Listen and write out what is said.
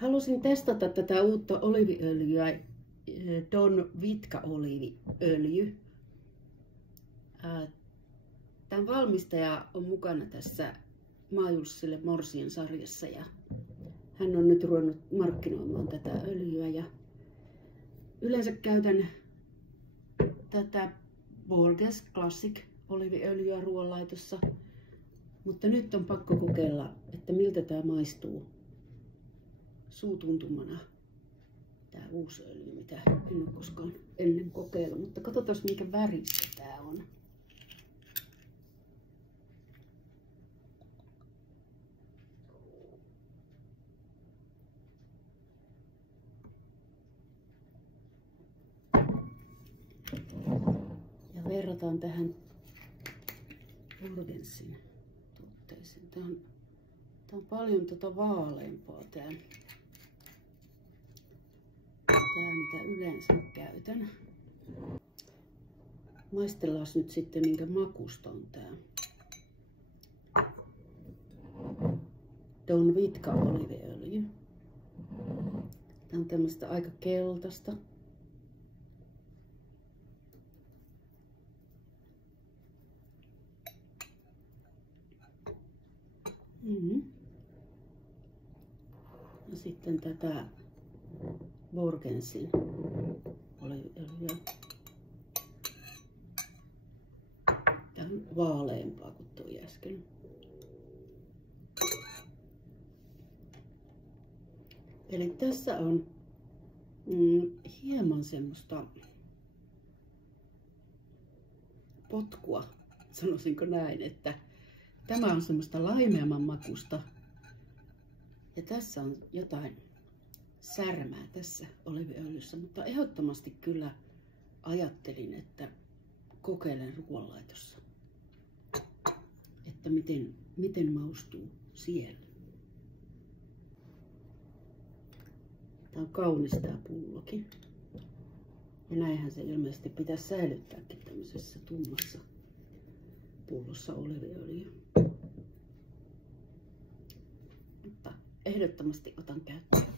Halusin testata tätä uutta oliiviöljyä, Don Vitka-oliiviöljy. Tämän valmistaja on mukana tässä Maajulssille Morsien sarjassa ja hän on nyt ruvennut markkinoimaan tätä öljyä. Ja yleensä käytän tätä Borges Classic oliiviöljyä ruoanlaitossa, mutta nyt on pakko kokeilla, että miltä tämä maistuu suutuntumana. Tämä uusi öljy, mitä en ole koskaan ennen kokeillut, mutta katsotaan minkä väristä tämä on. Ja verrataan tähän Borgensin tuotteisiin. Tämä on paljon vaaleampaa tämä mitä yleensä käytän. Maistellaan nyt sitten minkä makusta on tämä Don Vitka oliiviöljy. Tämä on tämmöistä aika keltaista. Ja sitten tätä Borgensin oliiviöljyä. Tämä on vaaleampaa kuin tuo äsken. Eli tässä on hieman semmoista potkua, sanoisinko näin, että tämä on semmoista laimeamman makusta ja tässä on jotain särmää tässä oliiviöljyssä, mutta ehdottomasti kyllä ajattelin, että kokeilen ruoanlaitossa, että miten maustuu siellä. Tämä on kaunis tämä pullokin. Ja näinhän se ilmeisesti pitäisi säilyttääkin tämmöisessä tummassa pullossa oliiviöljy. Mutta ehdottomasti otan käyttöön.